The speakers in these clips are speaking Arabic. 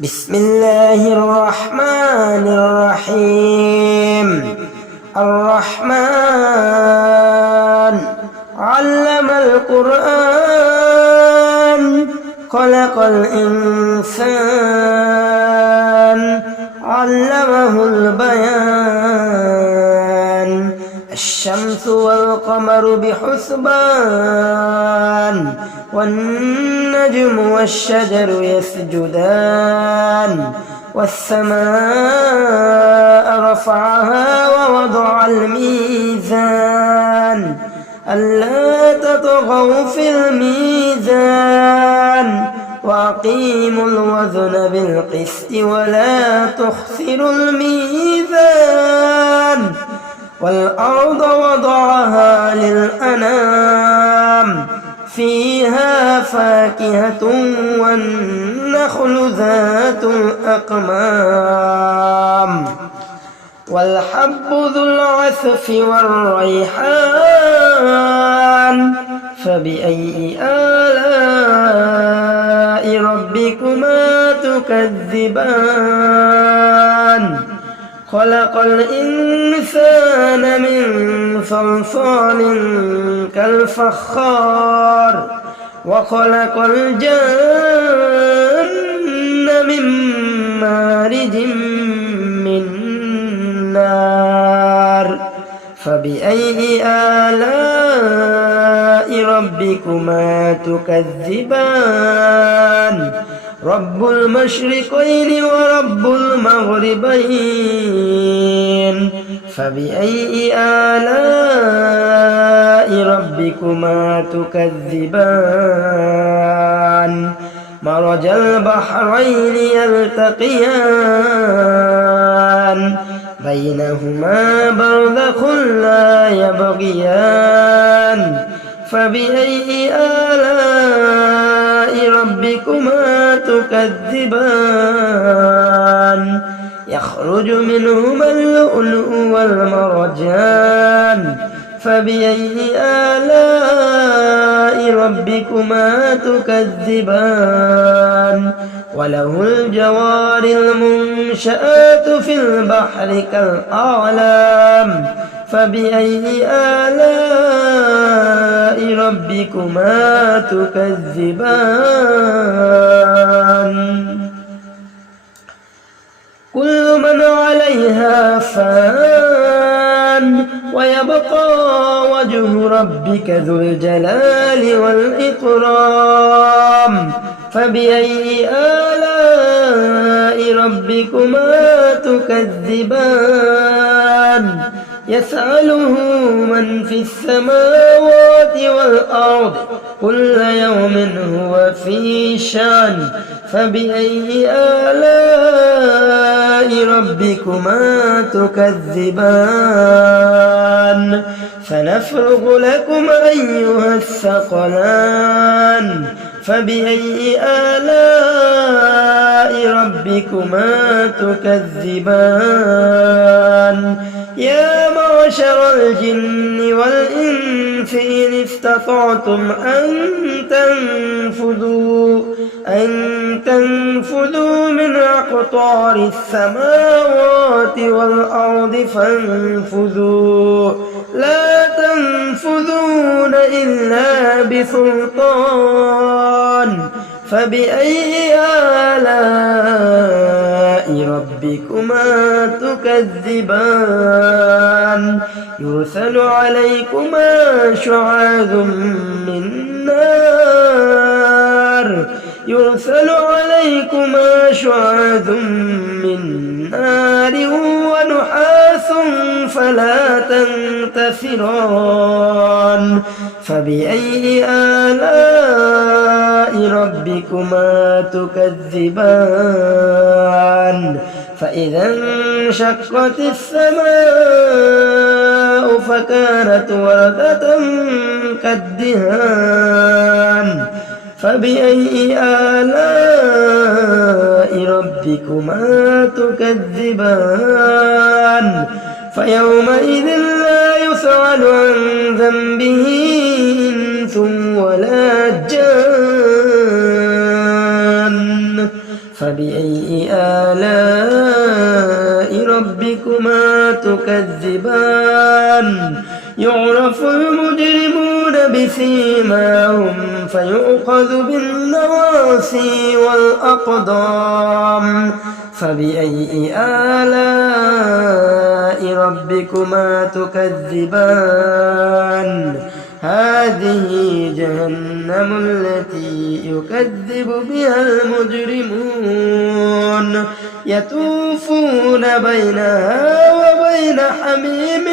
بسم الله الرحمن الرحيم. الرحمن علم القرآن خلق الإنسان علمه البيان. الشمس والقمر بحسبان والنجم والشجر يسجدان. والسماء رفعها ووضع الميزان ألا تطغوا في الميزان وأقيموا الوزن بالقسط ولا تخسروا الميزان. والأرض وضعها للأنام فيها فاكهة والنخل ذات الأكمام والحب ذو العسف والريحان. فبأي آلاء ربكما تكذبان؟ خلق الإنسان من صلصال كالفخار وخلق الجن من مارج من نار. فبأي آلاء ربكما تكذبان؟ رب المشرقين ورب المغربين. فبأي آلاء ربكما تكذبان؟ مرج البحرين يلتقيان بينهما برزخ لا يبغيان. فبأي آلاء ربكما تكذبان؟ يخرج منهما اللؤلؤ والمرجان. فبأي آلاء ربكما تكذبان؟ وله الجوار المنشآت في البحر كالأعلام. فبأي آلاء ربكما تكذبان؟ كل من عليها فان ويبقى وجه ربك ذو الجلال والإكرام. فبأي آلاء ربكما تكذبان؟ يسأله من في السماوات والأرض كل يوم هو في شأن. فبأي آلاء ربكما تكذبان؟ سنفرغ لكم أيها الثقلان. فبأي آلاء ربكما تكذبان؟ يا معشر الجن والإنس إن استطعتم أن تنفذوا من أقطار السماوات والأرض فانفذوا لا تنفذون إلا بسلطان. فبأي آلاء ربكما تكذبان؟ يرسل عليكما شعاذ من نار ونحاس فلا تنتصران. فبأي آلاء ربكما تكذبان؟ فإذا انشقت السماء فكانت وردة كالدهان. فبأي آلاء ربكما تكذبان؟ فيومئذ لا يسأل عن ذنبه إنس ولا جان. فبأي آلاء ربكما تكذبان يعرف المجرمون بسيماهم فيؤخذ بالنواصي والأقدام فبأي آلاء ربكما تكذبان هذه جهنم التي يكذب بها المجرمون يطوفون بينها وبين حميم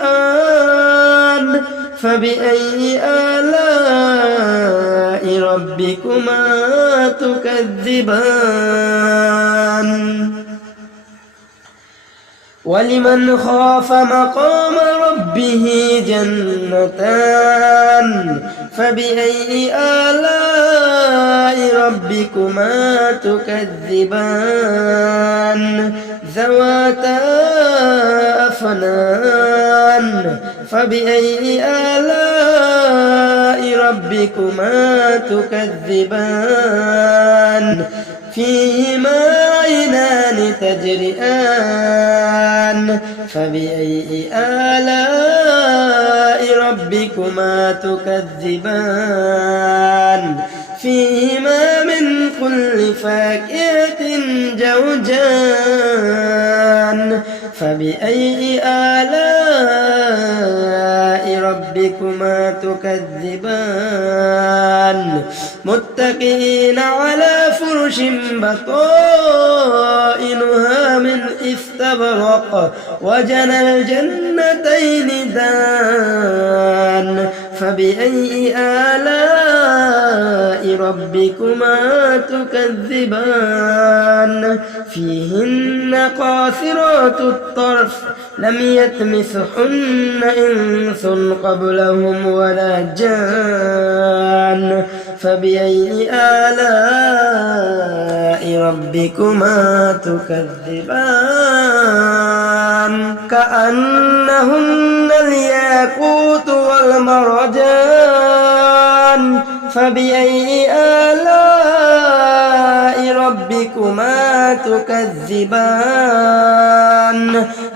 آن فبأي آلاء ربكما تكذبان ولمن خاف مقام ربه جنتان فبأي آلاء ربكما تكذبان ذواتا أفنان فبأي آلاء ربكما تكذبان فيهما عينان تجريان فبأي آلاء ربكما تكذبان فيهما من كل فاكهة زوجان فبأي آلاء ربكما تكذبان متكئين على فرش بطائنها من استبرق وجنى الجنتين دان فبأي آلاء ربكما تكذبان فيهن قاصرات الطرف لم يطمثهن إنس قبلهم ولا جان فبأي آلاء ربكما تكذبان كأنهن الياقوت والمرجان فبأي آلاء ربكما تكذبان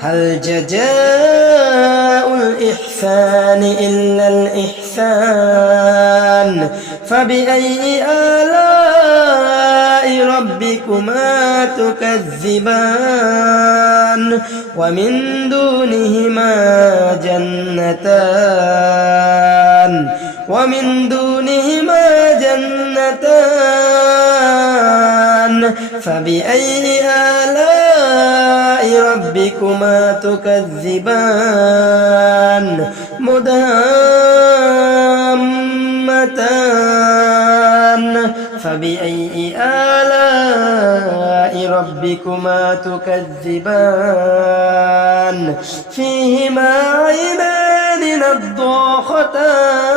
هل جزاء الإحسان إلا الإحسان فبأي آلاء ربكما تكذبان ومن دونهما جنتان فبأي آلاء ربكما تكذبان مدهامتان فبأي آلاء ربكما تكذبان فيهما عينان نضاختان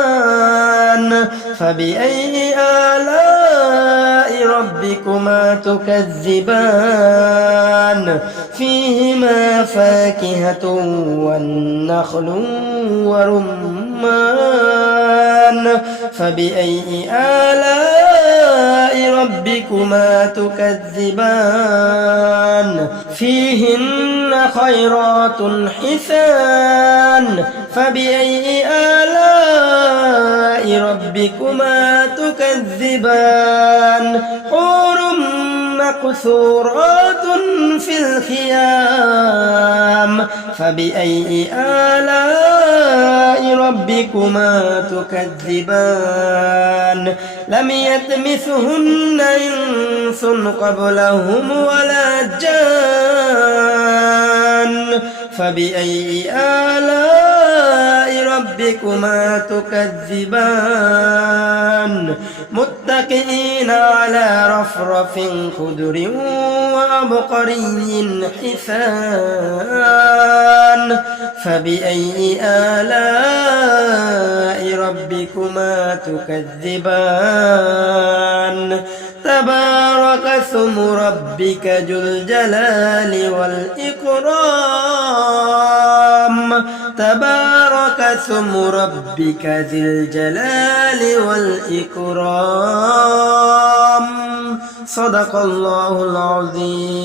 فبأي آلاء ربكما تكذبان فيهما فاكهة والنخل ورمان فبأي آلاء ربكما تكذبان فيهن خيرات حسان فبأي آلاء ربكما تكذبان حور مقصورات في الخيام فبأي آلاء ربكما تكذبان لم يطمثهن إنس قبلهم ولا جان فبأي آلاء ربكما تكذبان متكئين على رفرف خضر وعبقري حسان فبأي آلاء ربكما تكذبان تبارك اسم ربك ذو الجلال والإكرام تبارك اسم ربك ذي الجلال والإكرام صدق الله العظيم